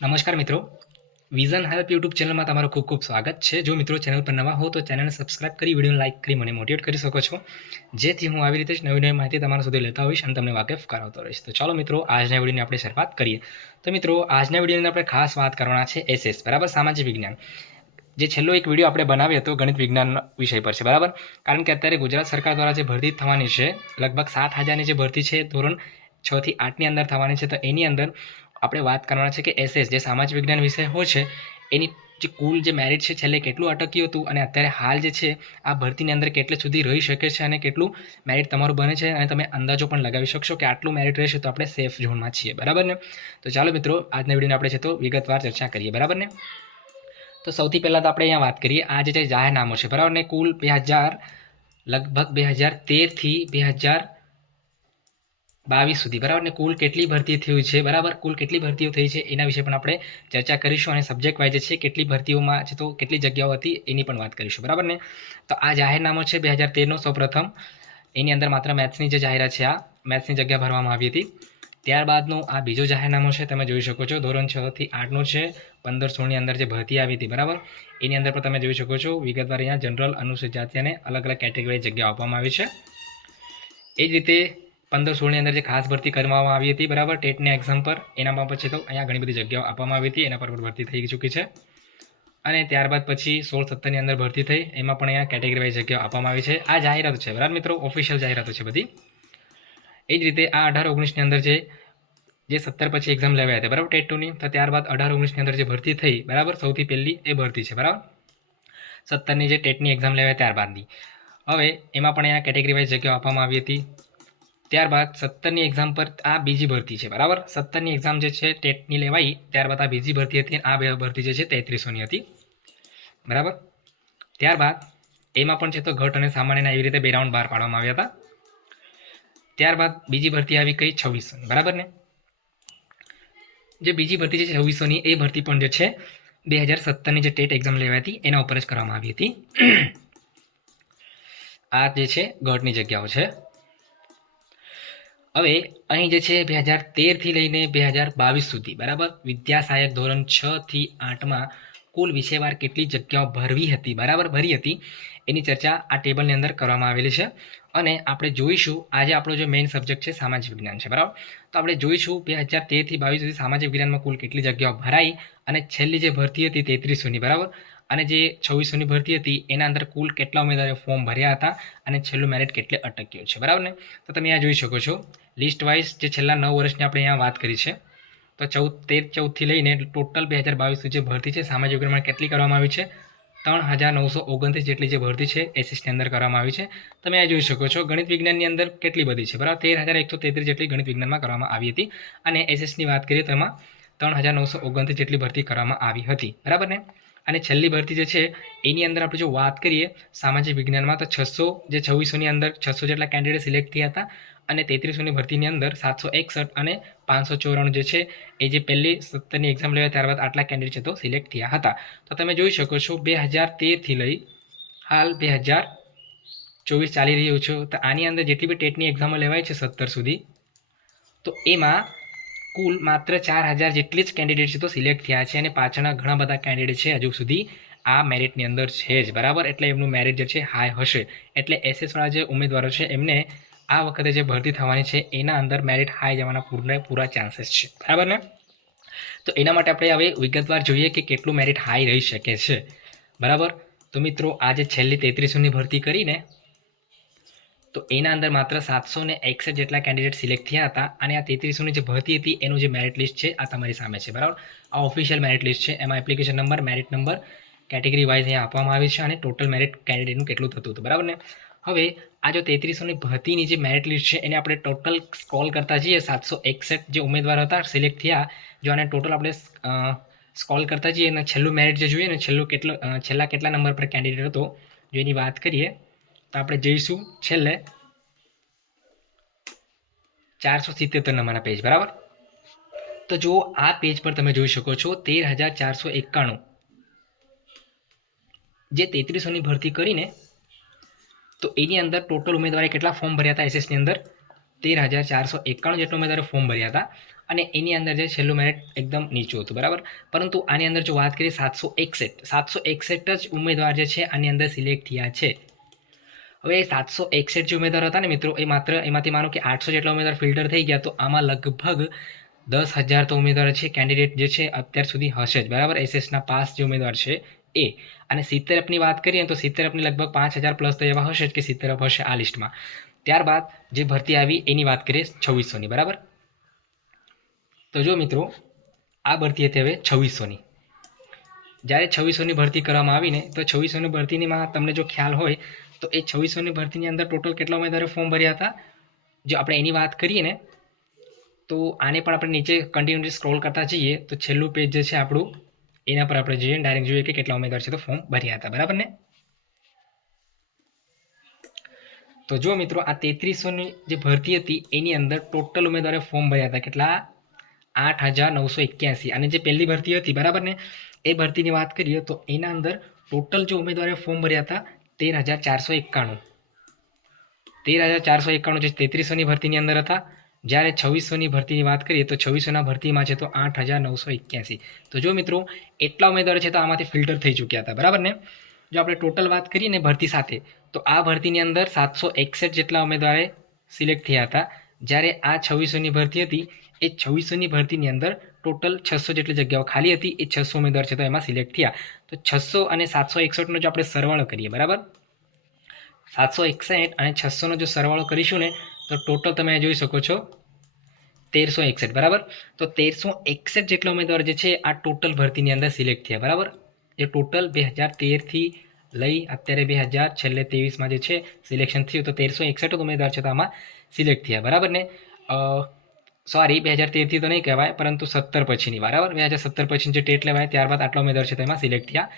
નમસ્કાર મિત્રો. Vision help YouTube ચેનલમાં તમારું ખૂબ ખૂબ સ્વાગત છે. જો મિત્રો ચેનલ પર નવા હો તો ચેનલને સબસ્ક્રાઇબ કરી વિડીયોને લાઇક કરી, મને મોટિવેટ કરી શકો છો. જેથી હું આવી રીતે જ નવી નવી માહિતી તમારા સુધી લેતા હોઈશ અને તમને વાકેફ કરાવતો રહીશ. તો ચાલો મિત્રો, આજના વિડીયોની આપણે શરૂઆત કરીએ. તો મિત્રો, આજના વિડીયોની આપણે ખાસ વાત કરવાના છે એસએસ બરાબર? સામાજિક વિજ્ઞાન. જે છેલ્લો એક વીડિયો આપણે બનાવ્યો હતો ગણિત વિજ્ઞાન વિષય પર છે, બરાબર? કારણ કે અત્યારે ગુજરાત સરકાર દ્વારા જે ભરતી થવાની છે, લગભગ સાત હજારની જે ભરતી છે, ધોરણ છ થી આઠની અંદર થવાની છે, તો એની અંદર આપણે વાત કરવાના છે કે એસએસ, જે સામાજિક વિજ્ઞાન વિષય હોય છે, એની જે કુલ જે મેરિટ છે, છેલ્લે કેટલું અટક્યું હતું અને અત્યારે હાલ જે છે, આ ભરતીની અંદર કેટલે સુધી રહી શકે છે અને કેટલું મેરિટ તમારું બને છે અને તમે અંદાજો પણ લગાવી શકશો કે આટલું મેરિટ રહેશે તો આપણે સેફ ઝોનમાં છીએ, બરાબર ને? તો ચાલો મિત્રો, આજના વિડીયોને આપણે છે તો વિગતવાર ચર્ચા કરીએ, બરાબર ને? તો સૌથી પહેલાં તો આપણે અહીંયા વાત કરીએ, આ જે જાહેરનામું છે, બરાબર ને? કુલ બે હજાર, લગભગ બે હજાર તેરથી બે હજાર બાવીસ સુધી. બરાબર? ને કુલ કેટલી ભરતી થયું છે? બરાબર? કુલ કેટલી ભરતીઓ થઈ છે? એના વિશે પણ આપણે ચર્ચા કરીશું અને સબ્જેક્ટ વાઇઝ છે, કેટલી ભરતીઓમાં છે તો કેટલી જગ્યાઓ હતી એની પણ વાત કરીશું. બરાબર ને? તો આ જાહેરનામો છે બે હજાર તેરનો સૌપ્રથમ એની અંદર માત્ર મેથ્સની જે જાહેરાત છે, આ મેથ્સની જગ્યા ભરવામાં આવી હતી. ત્યારબાદનું આ બીજો જાહેરનામો છે, તમે જોઈ શકો છો, ધોરણ છથી આઠનો છે, પંદર સોળની અંદર જે ભરતી આવી હતી. બરાબર? એની અંદર પણ તમે જોઈ શકો છો, વિગતવાર અહીંયા જનરલ અનુસૂચિત જાતિ અને અલગ અલગ કેટેગરી જગ્યાઓ આપવામાં આવી છે. એ જ રીતે પંદર સોળની અંદર જે ખાસ ભરતી કરવામાં આવી હતી, બરાબર? ટેટની એક્ઝામ પર. એનામાં પછી તો અહીંયા ઘણી બધી જગ્યાઓ આપવામાં આવી હતી, એના પર પણ ભરતી થઈ ચૂકી છે. અને ત્યારબાદ પછી સોળ સત્તરની અંદર ભરતી થઈ, એમાં પણ અહીંયા કેટેગરી વાઇઝ જગ્યાઓ આપવામાં આવી છે. આ જાહેરાત છે, બરાબર મિત્રો? ઓફિશિયલ જાહેરાતો છે બધી. એ જ રીતે આ અઢાર ઓગણીસની અંદર જે જે સત્તર પછી એક્ઝામ લેવાયા હતા, બરાબર ટેટ ટુની? તો ત્યારબાદ અઢાર ઓગણીસની અંદર જે ભરતી થઈ, બરાબર? સૌથી પહેલી એ ભરતી છે, બરાબર? સત્તરની જે ટેટની એક્ઝામ લેવાય ત્યારબાદની. હવે એમાં પણ અહીંયા કેટેગરી વાઇઝ જગ્યાઓ આપવામાં આવી હતી. ત્યારબાદ સત્તરની એક્ઝામ પર આ બીજી ભરતી છે, બરાબર? સત્તરની એક્ઝામ જે છે, ટેટની લેવાઈ. ત્યારબાદ આ બીજી ભરતી હતી, આ બે ભરતી જે છે, તેત્રીસોની હતી. બરાબર? ત્યારબાદ એમાં પણ છે તો ઘટ અને સામાન્યના એવી રીતે બે રાઉન્ડ બહાર પાડવામાં આવ્યા હતા. ત્યારબાદ બીજી ભરતી આવી કઈ છવ્વીસોની, બરાબર ને? જે બીજી ભરતી છે, છવ્વીસોની, એ ભરતી પણ જે છે, બે હજાર સત્તરની જે ટેટ એક્ઝામ લેવાઈ હતી, એના ઉપર જ કરવામાં આવી હતી. આ જે છે ગઢની જગ્યાઓ છે. હવે અહીં જે છે બે હજાર તેરથી લઈને બે હજાર બાવીસ સુધી, બરાબર? વિદ્યા સહાયક ધોરણ છ થી આઠમાં કુલ વિષયવાર કેટલી જગ્યાઓ ભરવી હતી, બરાબર? ભરી હતી. એની ચર્ચા આ ટેબલની અંદર કરવામાં આવેલી છે. અને આપણે જોઈશું, આજે આપણો જે મેઇન સબ્જેક્ટ છે સામાજિક વિજ્ઞાન છે, બરાબર? તો આપણે જોઈશું બે હજાર તેરથી બાવીસ સુધી સામાજિક વિજ્ઞાનમાં કુલ કેટલી જગ્યાઓ ભરાઈ અને છેલ્લી જે ભરતી હતી તેત્રીસોની, બરાબર? અને જે છવ્વીસોની ભરતી હતી, એના અંદર કુલ કેટલા ઉમેદવારે ફોર્મ ભર્યા હતા અને છેલ્લું મેરિટ કેટલે અટક્યું છે, બરાબર ને? તો તમે અહીંયા જોઈ શકો છો. લિસ્ટ વાઇઝ જે છેલ્લા નવ વર્ષની આપણે અહીંયા વાત કરી છે, તો ચૌદ, તેર ચૌદથી લઈને ટોટલ બે હજાર બાવીસ જે ભરતી છે, સામાજિક વિજ્ઞાનમાં કેટલી કરવામાં આવી છે? ત્રણ હજાર નવસો ઓગણત્રીસ જેટલી જે ભરતી છે એસીસની અંદર કરવામાં આવી છે. તમે આ જોઈ શકો છો, ગણિત વિજ્ઞાનની અંદર કેટલી બધી છે, બરાબર? તેર હજાર એકસો તેત્રીસ જેટલી ગણિત વિજ્ઞાનમાં કરવામાં આવી હતી. અને એસએસની વાત કરીએ તો એમાં ત્રણ હજાર નવસો ઓગણત્રીસ જેટલી ભરતી કરવામાં આવી હતી, બરાબર ને? અને છેલ્લી ભરતી જે છે, એની અંદર આપણે જો વાત કરીએ, સામાજિક વિજ્ઞાનમાં તો છસો જે છવ્વીસોની અંદર છસો જેટલા કેન્ડિડેટ સિલેક્ટ થયા હતા અને તેત્રીસોની ભરતીની અંદર સાતસો એકસઠ અને પાંચસો ચોરાણું જે છે, એ જે પહેલી સત્તરની એક્ઝામ લેવાય ત્યારબાદ આટલા કેન્ડિડેટ સિલેક્ટ થયા હતા. તો તમે જોઈ શકો છો બે હજાર તેરથી લઈ હાલ બે હજાર ચોવીસ ચાલી રહ્યું છે. તો આની અંદર જેટલી બી ટેટની એક્ઝામો લેવાય છે સત્તર સુધી, તો એમાં કુલ માત્ર ચાર હજાર જેટલી જ કેન્ડિડેટ છે તો સિલેક્ટ થયા છે અને પાછળના ઘણા બધા કેન્ડિડેટ છે હજુ સુધી આ મેરિટની અંદર છે જ, બરાબર? એટલે એમનું મેરિટ જે છે હાઈ હશે. એટલે એસએસવાળા જે ઉમેદવારો છે એમને આ વખતે જે ભરતી થવાની છે એના અંદર મેરિટ હાઈ જવાના પૂરને પૂરા ચાન્સીસ છે. બરાબર ને? તો એના માટે આપણે હવે વિગતવાર જોઈએ કે કેટલું મેરિટ હાઈ રહી શકે છે. બરાબર? તો મિત્રો, આજે છેલ્લી તેત્રીસોની ભરતી કરીને તો એના અંદર માત્ર સાતસો ને એકસઠ જેટલા કેન્ડિડેટ સિલેક્ટ થયા હતા અને આ તેત્રીસોની જે ભરતી હતી, એનું જે મેરિટ લિસ્ટ છે, આ તમારી સામે છે, બરાબર? આ ઓફિશિયલ મેરિટ લિસ્ટ છે. એમાં application number merit number category wise અહીંયા આપવામાં આવી છે અને ટોટલ મેરિટ કેન્ડિડેટનું કેટલું થતું હતું, બરાબર ને? હવે, આ જો તેત્રીસોની ભરતીની જે મેરિટ લિસ્ટ છે, એને આપણે ટોટલ સ્કોલ કરતા જઈએ, સાતસો એકસઠ જે ઉમેદવાર હતા સિલેક્ટ થયા, જો આને ટોટલ આપણે સ્કોલ કરતા જઈએ, અને છેલ્લું મેરિટ જે જોઈએ, ને છેલ્લું કેટલો છેલ્લા કેટલા નંબર પર કેન્ડિડેટ હતો, જો એની વાત કરીએ તો આપણે જઈશું છેલ્લે. ચારસો સિત્તેર નંબરના પેજ બરાબર? તો જો આ પેજ પર તમે જોઈ શકો છો તેર હજાર ચારસો એકાણું. જે તેત્રીસોની ભરતી કરીને, તો એની અંદર ટોટલ ઉમેદવારે કેટલા ફોર્મ ભર્યા હતા એસએસની અંદર? તેર હજાર ચારસો એકાણું જેટલા ઉમેદવારે ફોર્મ ભર્યા હતા. અને એની અંદર જે છેલ્લું મેરિટ એકદમ નીચું હતું, બરાબર? પરંતુ આની અંદર જો વાત કરીએ, સાતસો એકસઠ. સાતસો એકસઠ જ ઉમેદવાર જે છે, આની અંદર સિલેક્ટ થયા છે. હવે સાતસો એકસઠ જે ઉમેદવાર હતા ને મિત્રો, એ માત્ર એમાંથી માનો કે આઠસો જેટલા ઉમેદવાર ફિલ્ટર થઈ ગયા, તો આમાં લગભગ દસ હજાર તો ઉમેદવાર છે, કેન્ડિડેટ જે છે અત્યાર સુધી હશે જ. બરાબર? એસએસના પાસ જે ઉમેદવાર છે એ. અને સિત્તેર અપની વાત કરીએ તો સિત્તેર અપની લગભગ પાંચ હજાર પ્લસ તો એવા હશે જ કે સિત્તેર હશે આ લિસ્ટમાં. ત્યારબાદ જે ભરતી આવી એની વાત કરીએ છવ્વીસોની, બરાબર? તો જો મિત્રો, આ ભરતી હતી હવે છવ્વીસોની. જ્યારે છવ્વીસોની ભરતી કરવામાં આવીને, તો છવ્વીસોની ભરતીનીમાં તમને જો ખ્યાલ હોય તો એ છવ્વીસોની ભરતીની અંદર ટોટલ કેટલા ઉમેદવારો ફોર્મ ભર્યા હતા? જો આપણે એની વાત કરીએ ને, તો આને પણ આપણે નીચે કન્ટિન્યુઅસલી સ્ક્રોલ કરતા જઈએ, તો છેલ્લું પેજ જે છે આપણું, એના પર આપણે જોઈએ ડાયરેક્ટ જોઈએ કે કેટલા ઉમેદવાર છે તો ફોર્મ ભર્યા હતા. બરાબર ને? તો જો મિત્રો, આ તેત્રીસોની જે ભરતી હતી, એની અંદર ટોટલ ઉમેદવારે ફોર્મ ભર્યા હતા કેટલા? આઠ હજાર નવસો એક્યાસી. અને જે પહેલી ભરતી હતી, બરાબર ને? એ ભરતીની વાત કરીએ તો એના અંદર ટોટલ જે ઉમેદવારે ફોર્મ ભર્યા હતા તેર હજાર ચારસો એકાણું. તેર હજાર ચારસો એકાણું જે તેત્રીસોની ભરતીની અંદર હતા, જ્યારે છવ્વીસોની ભરતીની વાત કરીએ તો છવ્વીસોના ભરતીમાં છે તો આઠ હજાર નવસો એક્યાસી. તો જો મિત્રો, એટલા ઉમેદવારો છે તો આમાંથી ફિલ્ટર થઈ ચૂક્યા હતા, બરાબર ને? જો આપણે ટોટલ વાત કરીએ ને ભરતી સાથે, તો આ ભરતીની અંદર સાતસો એકસઠ જેટલા ઉમેદવારે સિલેક્ટ થયા હતા. જ્યારે આ છવ્વીસોની ભરતી હતી એ છવ્વીસોની ભરતીની અંદર ટોટલ છસો જેટલી જગ્યાઓ ખાલી હતી, એ છસો ઉમેદવાર છે તો એમાં સિલેક્ટ થયા. તો છસો અને સાતસો એકસઠનો જો આપણે સરવાળો કરીએ, બરાબર? સાતસો એકસઠ અને છસોનો જો સરવાળો કરીશું ને, તો ટોટલ તમે જોઈ શકો છો તેરસો એકસઠ, બરાબર? તો તેરસો એકસઠ જેટલા ઉમેદવાર જે છે, આ ટોટલ ભરતીની અંદર સિલેક્ટ થયા, બરાબર? એ ટોટલ બે હજાર તેરથી લઈ અત્યારે બે હજાર છેલ્લે ત્રેવીસમાં જે છે, સિલેક્શન થયું, તો તેરસો એકસઠ ઉમેદવાર છે તો આમાં સિલેક્ટ થયા, બરાબર ને? સોરી, બે હજાર તેરથી તો નહીં કહેવાય, પરંતુ સત્તર પછીની, બરાબર? બે હજાર સત્તર પછીની જે ટેટ લેવાય, ત્યારબાદ આટલા ઉમેદવાર છે તેમાં સિલેક્ટ થયા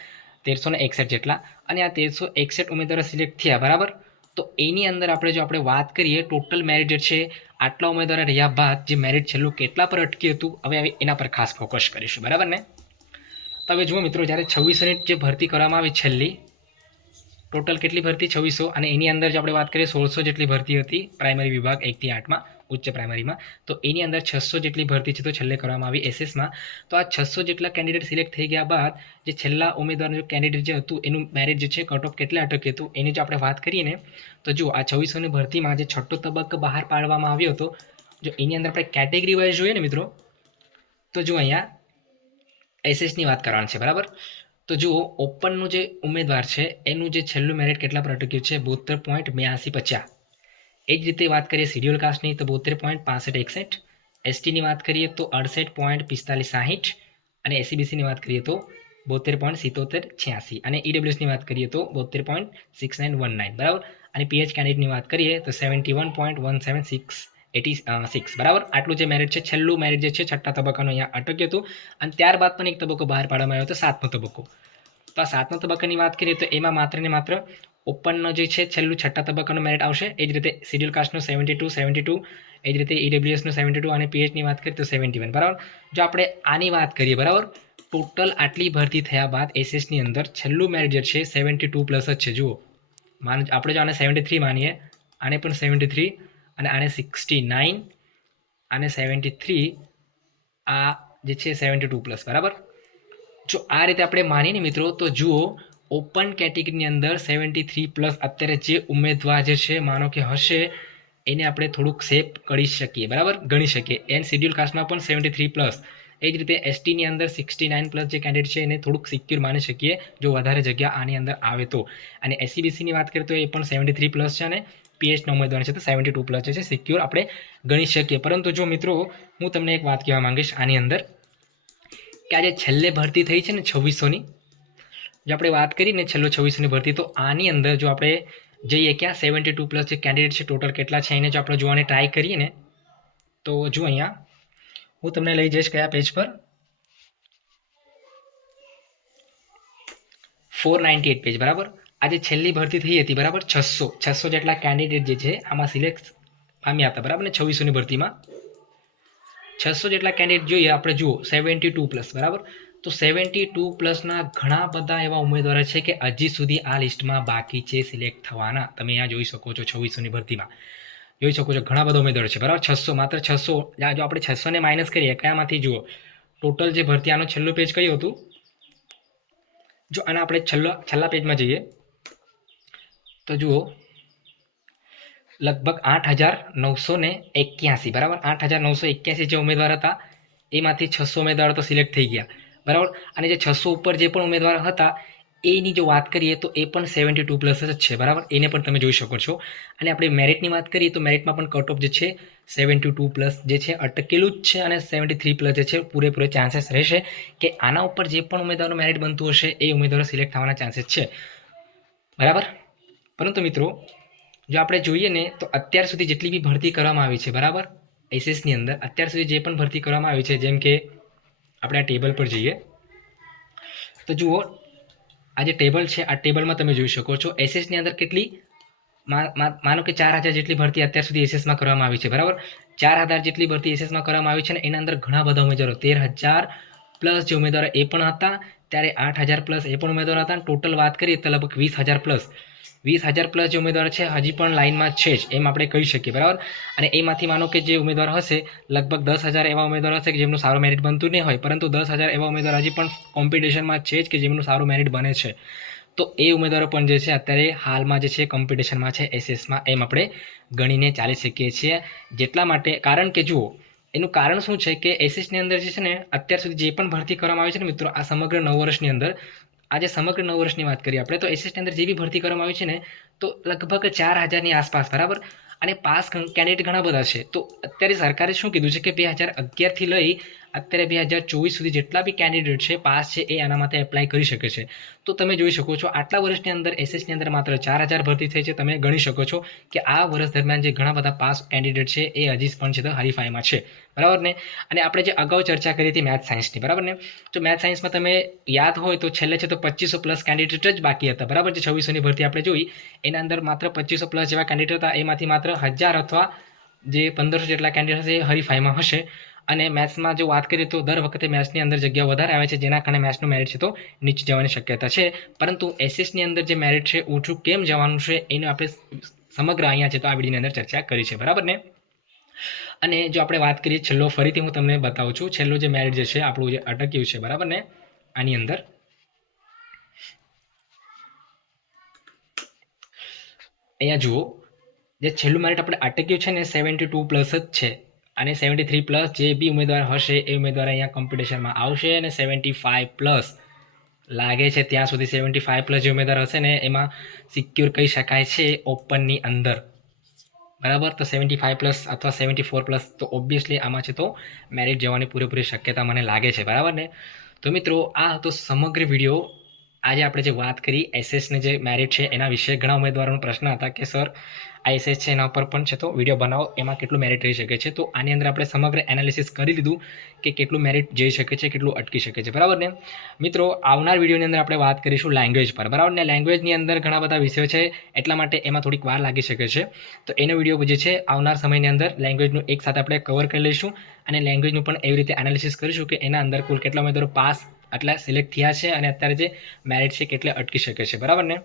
તેરસો ને એકસઠ જેટલા. અને આ તેરસો એકસઠ ઉમેદવારો સિલેક્ટ થયા, બરાબર? તો એની અંદર આપણે જો આપણે વાત કરીએ, ટોટલ મેરિટ છે, આટલા ઉમેદવારો રહ્યા બાદ જે મેરિટ છેલ્લું કેટલા પર અટક્યું હતું, હવે આવી એના પર ખાસ ફોકસ કરીશું, બરાબર ને? તો હવે જુઓ મિત્રો, જ્યારે છવ્વીસોની જે ભરતી કરવામાં આવી છેલ્લી, ટોટલ કેટલી ભરતી? છવ્વીસો. અને એની અંદર જો આપણે વાત કરીએ, સોળસો જેટલી ભરતી હતી, પ્રાઇમરી વિભાગ એકથી આઠમાં. ઉચ્ચ પ્રાઇમરીમાં તો એની અંદર છસો જેટલી ભરતી છે તો છેલ્લે કરવામાં આવી એસએસમાં તો આ છસો જેટલા કેન્ડિડેટ સિલેક્ટ થઈ ગયા બાદ જે છેલ્લા ઉમેદવારનું જે કેન્ડિડેટ જે હતું, એનું મેરિટ જે છે કટ ઓફ કેટલા અટક્યું હતું, એની જો આપણે વાત કરીએ ને, તો જુઓ, આ છવ્વીસોની ભરતીમાં જે છઠ્ઠો તબક્કો બહાર પાડવામાં આવ્યો હતો, જો એની અંદર આપણે કેટેગરી વાઇઝ જોઈએ ને મિત્રો, તો જો અહીંયા એસએસની વાત કરવાની છે, બરાબર? તો જુઓ ઓપનનું જે ઉમેદવાર છે, એનું જે છેલ્લું મેરિટ કેટલા પર અટક્યું છે? બોતેર પોઈન્ટ બ્યાસી પચાસ. એ જ રીતે વાત કરીએ શિડ્યુલ કાસ્ટની તો બોતેર પોઈન્ટ પાસઠ એકસઠ. એસટીની વાત કરીએ તો અડસઠ પોઈન્ટ પિસ્તાલીસ સાહીઠ. અને એસીબીસીની વાત કરીએ તો બોતેર પોઈન્ટ સિત્તોતેર છ્યાસી. અને ઈડબ્લ્યુએસની વાત કરીએ તો બોતેર point six nine one nine બરાબર? અને પીએચ કેન્ડિડેટની વાત કરીએ તો seventy one point one seven six eighty six બરાબર? આટલું જે મેરિટ છે, છેલ્લું મેરિટ જે છે, છઠ્ઠા તબક્કાનું અહીંયા અટક્યું હતું. અને ત્યારબાદ પણ એક તબક્કો બહાર પાડવામાં આવ્યો હતો, સાતમો તબક્કો. તો આ સાતમા તબક્કાની વાત કરીએ તો એમાં માત્ર ને માત્ર ઓપનનો જે છે, છેલ્લું છઠ્ઠા તબક્કાનું મેરિટ આવશે. એ જ રીતે શિડ્યુલ કાસ્ટનું સેવન્ટી ટુ સેવન્ટી ટુ એ જ રીતે ઈડબ્લ્યુએસનું સેવન્ટી ટુ અને પીએચની વાત કરીએ તો સેવન્ટી વન બરાબર? જો આપણે આની વાત કરીએ, બરાબર? ટોટલ આટલી ભરતી થયા બાદ એસએસની અંદર છેલ્લું મેરિટ જે છે સેવન્ટી ટુ પ્લસ જ છે. જુઓ, માન આપણે જો આને સેવન્ટી થ્રી માનીએ, આને પણ સેવન્ટી થ્રી અને આને સિક્સટી નાઇન અને સેવન્ટી થ્રી આ જે છે સેવન્ટી ટુ પ્લસ બરાબર? જો આ રીતે આપણે માનીએ ને મિત્રો, તો જુઓ ઓપન કેટેગરીની અંદર સેવન્ટી થ્રી પ્લસ અત્યારે જે ઉમેદવાર જે છે, માનો કે હશે, એને આપણે થોડુંક સેફ કરી શકીએ, બરાબર? ગણી શકીએ. એન્ડ શેડ્યુલ કાસ્ટમાં પણ સેવન્ટી થ્રી પ્લસ. એ જ રીતે એસટીની અંદર સિક્સટી નાઇન પ્લસ જે કેન્ડિડેટ છે, એને થોડુંક સિક્યોર માની શકીએ, જો વધારે જગ્યા આની અંદર આવે તો. અને એસસીબીસીની વાત કરીએ તો એ પણ સેવન્ટી થ્રી પ્લસ છે અને પીએચનો ઉમેદવાર છે, તો સેવન્ટી ટુ પ્લસ છે સિક્યોર આપણે ગણી શકીએ. પરંતુ જો મિત્રો, હું તમને એક વાત કહેવા માંગીશ આની અંદર, કે આજે છેલ્લે ભરતી થઈ છે ને છવ્વીસોની જો આપણે વાત કરીએ ને છેલ્લો છવ્વીસની ભરતી, તો આની અંદર જો આપણે જઈએ ક્યાં સેવન્ટી ટુ પ્લસ જે કેન્ડિડેટ છે ટોટલ કેટલા છે, એને જો આપણે જોવાની ટ્રાય કરીએ ને, તો જો અહીંયા, હું તમને લઈ જઈશ કયા પેજ પર? ફોર નાઇન્ટી એટ પેજ બરાબર? આજે છેલ્લી ભરતી થઈ હતી, બરાબર? છસો છસો જેટલા કેન્ડિડેટ જે છે, આમાં સિલેક્ટ પામ્યા હતા, બરાબર? ને છવ્વીસોની ભરતીમાં, છસો જેટલા કેન્ડિડેટ જોઈએ, આપણે જુઓ સેવન્ટી ટુ પ્લસ બરાબર? તો સેવન્ટી ટુ પ્લસના ઘણા બધા એવા ઉમેદવારો છે કે હજી સુધી આ લિસ્ટમાં બાકી છે સિલેક્ટ થવાના. તમે અહીંયા જોઈ શકો છો છવ્વીસોની ભરતીમાં. જોઈ શકો છો ઘણા બધા ઉમેદવારો છે. બરાબર? છસો, માત્ર છસો. જો આપણે છસોને માઇનસ કરીએ, કયામાંથી જુઓ? ટોટલ જે ભરતી, આનો છેલ્લું પેજ કયું હતું? જો આના આપણે છેલ્લો, છેલ્લા પેજમાં જઈએ, તો જુઓ. લગભગ આઠ હજાર નવસો ને એક્યાસી. બરાબર? આઠ હજાર નવસો એક્યાસી જે ઉમેદવાર હતા, એમાંથી છસો ઉમેદવારો તો સિલેક્ટ થઈ ગયા. બરાબર? અને જે છસો ઉપર જે પણ ઉમેદવાર હતા, એની જો વાત કરીએ તો એ પણ સેવન્ટી ટુ પ્લસ જ છે, બરાબર? એને પણ તમે જોઈ શકો છો. અને આપણે મેરિટની વાત કરીએ તો મેરિટમાં પણ કટ ઓફ જે છે સેવન્ટી ટુ પ્લસ જે છે, અટકેલું જ છે અને સેવન્ટી થ્રી પ્લસ જે છે, પૂરેપૂરે ચાન્સીસ રહેશે કે આના ઉપર જે પણ ઉમેદવારનું મેરિટ બનતું હશે, એ ઉમેદવારો સિલેક્ટ થવાના ચાન્સીસ છે. બરાબર? પરંતુ મિત્રો, જો આપણે જોઈએ ને, તો અત્યાર સુધી જેટલી બી ભરતી કરવામાં આવી છે, બરાબર? એસએસની અંદર અત્યાર સુધી જે પણ ભરતી કરવામાં આવી છે, જેમ કે આપણે આ ટેબલ પર જઈએ. તો જુઓ, આ જે ટેબલ છે, આ ટેબલમાં તમે જોઈ શકો છો એસએસની અંદર કેટલી માનો કે ચાર હજાર જેટલી ભરતી અત્યાર સુધી એસએસમાં કરવામાં આવી છે, બરાબર? ચાર હજાર જેટલી ભરતી એસએસમાં કરવામાં આવી છે ને એના અંદર ઘણા બધા ઉમેદવારો, તેર હજાર પ્લસ જે ઉમેદવારો એ પણ હતા, ત્યારે આઠ હજાર પ્લસ એ પણ ઉમેદવારો હતા. ટોટલ વાત કરીએ તો લગભગ વીસ હજાર પ્લસ. વીસ હજાર પ્લસ જે ઉમેદવાર છે, હજી પણ લાઇનમાં છે જ, એમ આપણે કહી શકીએ, બરાબર? અને એમાંથી માનો કે જે ઉમેદવાર હશે, લગભગ દસ હજાર એવા ઉમેદવાર હશે કે જેમનું સારું મેરિટ બનતું નહીં હોય, પરંતુ દસ હજાર એવા ઉમેદવાર હજી પણ કોમ્પિટિશનમાં છે જ કે જેમનું સારું મેરિટ બને છે. તો એ ઉમેદવારો પણ જે છે, અત્યારે હાલમાં જે છે કોમ્પિટિશનમાં છે એસએસમાં એમ આપણે ગણીને ચાલી શકીએ છીએ. જેટલા માટે, કારણ કે જુઓ, એનું કારણ શું છે કે એસએસની અંદર જે છે ને, અત્યાર સુધી જે પણ ભરતી કરવામાં આવી છે ને મિત્રો, આ સમગ્ર નવ વર્ષની અંદર આજે સમગ્ર નવ વર્ષની વાત કરીએ આપણે, તો એસએસની અંદર જે બી ભરતી કરવામાં આવી છે ને, તો લગભગ ચાર હજારની આસપાસ, બરાબર? અને પાસ કેન્ડિડેટ ઘણા બધા છે. તો અત્યારે સરકારે શું કીધું છે કે બે હજાર અગિયારથી લઈ અત્યારે બે હજાર ચોવીસ સુધી જેટલા બી કેન્ડિડેટ છે, પાસ છે, એ આના માટે એપ્લાય કરી શકે છે. તો તમે જોઈ શકો છો, આટલા વર્ષની અંદર એસએસની અંદર માત્ર ચાર હજાર ભરતી થઈ છે. તમે ગણી શકો છો કે આ વર્ષ દરમિયાન જે ઘણા બધા પાસ કેન્ડિડેટ છે, એ હજી પણ છે તો હરીફાઈમાં છે. બરાબર ને? અને આપણે જે અગાઉ ચર્ચા કરી હતી મેથ સાયન્સની બરાબર ને? તો મેથ સાયન્સમાં તમે યાદ હોય તો છેલ્લે છે તો પચીસો પ્લસ કેન્ડિડેટ જ બાકી હતા. બરાબર જે છવ્વીસોની ભરતી આપણે જોઈ. એના અંદર માત્ર પચીસો પ્લસ જેવા કેન્ડિડેટ હતા. એમાંથી માત્ર હજાર અથવા જે પંદરસો જેટલા કેન્ડિડેટ હશે, એ હરીફાઈમાં હશે. અને મેથ્સમાં જો વાત કરીએ તો દર વખતે મેથ્સની અંદર જગ્યા વધારે આવે છે, જેના કારણે મેથ્સનું મેરિટ છે તો નીચે જવાની શક્યતા છે. પરંતુ એસએસની અંદર જે મેરિટ છે ઊંચું કેમ જવાનું છે, એનું આપણે સમગ્ર અહીંયા છે તો આ વિડીયોની અંદર ચર્ચા કરી છે, બરાબર ને? અને જો આપણે વાત કરીએ છેલ્લો, ફરીથી હું તમને બતાવું છું, છેલ્લો જે મેરિટ જે છે, આપણું જે અટક્યું છે, બરાબર ને? આની અંદર. અહીંયા જુઓ, જે છેલ્લું મેરિટ આપણે અટક્યું છે ને સેવન્ટી ટુ પ્લસ જ છે. અને સેવન્ટી થ્રી પ્લસ જે બી ઉમેદવાર હશે એ ઉમેદવાર અહીંયા કોમ્પિટિશનમાં આવશે અને સેવન્ટી ફાઇવ પ્લસ લાગે છે ત્યાં સુધી સેવન્ટી ફાઇવ પ્લસ જે ઉમેદવાર હશે ને એમાં સિક્યોર કહી શકાય છે ઓપનની અંદર. બરાબર? તો સેવન્ટી ફાઇવ પ્લસ અથવા સેવન્ટી ફોર પ્લસ તો ઓબ્વિયસલી આમાં છે તો મેરિટ જવાની પૂરેપૂરી શક્યતા મને લાગે છે. બરાબર ને? તો મિત્રો, આ હતો સમગ્ર વીડિયો આજે આપણે જે વાત કરી એસએસને જે મેરિટ છે એના વિશે ઘણા ઉમેદવારોનો પ્રશ્ન હતા કે, સર આ છે એના ઉપર પણ છે. તો વીડિયો બનાવો, એમાં કેટલું મેરિટ રહી શકે છે. તો આની અંદર આપણે સમગ્ર એનાલિસિસ કરી લીધું કે કેટલું મેરિટ જઈ શકે છે, કેટલું અટકી શકે છે. બરાબર ને? મિત્રો, આવનાર વિડીયોની અંદર આપણે વાત કરીશું લેંગ્વેજ પર. બરાબર ને? લેંગ્વેજની અંદર ઘણા બધા વિષયો છે, એટલા માટે એમાં થોડીક વાર લાગી શકે છે. તો એનો વીડિયો જે છે, આવનાર સમયની અંદર લેંગ્વેજનું એક સાથે આપણે કવર કરી લઈશું અને લેંગ્વેજનું પણ એવી રીતે એનાલિસિસ કરીશું કે એના અંદર કુલ કેટલા ઉમેદવારો પાસ આટલા સિલેક્ટ થયા છે અને અત્યારે જે મેરિટ છે કેટલે અટકી શકે છે, બરાબર ને?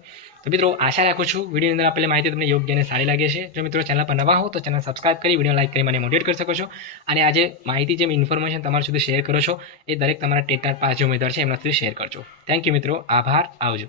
તો મિત્રો, આશા રાખું છું વિડીયોની અંદર આપેલી માહિતી તમને યોગ્ય અને સારી લાગે છે. જો મિત્રો ચેનલ પર નવા હો તો ચેનલ સબસ્ક્રાઈબ કરી વીડિયો લાઇક કરી મને મોટિવેટ કરી શકો છો. અને આજે માહિતી જેમ ઇન્ફોર્મેશન તમારા સુધી શેર કરો છો, એ દરેક તમારા ટેટાર પાંચ જે ઉમેદવાર છે એમના સુધી શેર કરજો. થેન્ક યુ મિત્રો, આભાર, આવજો.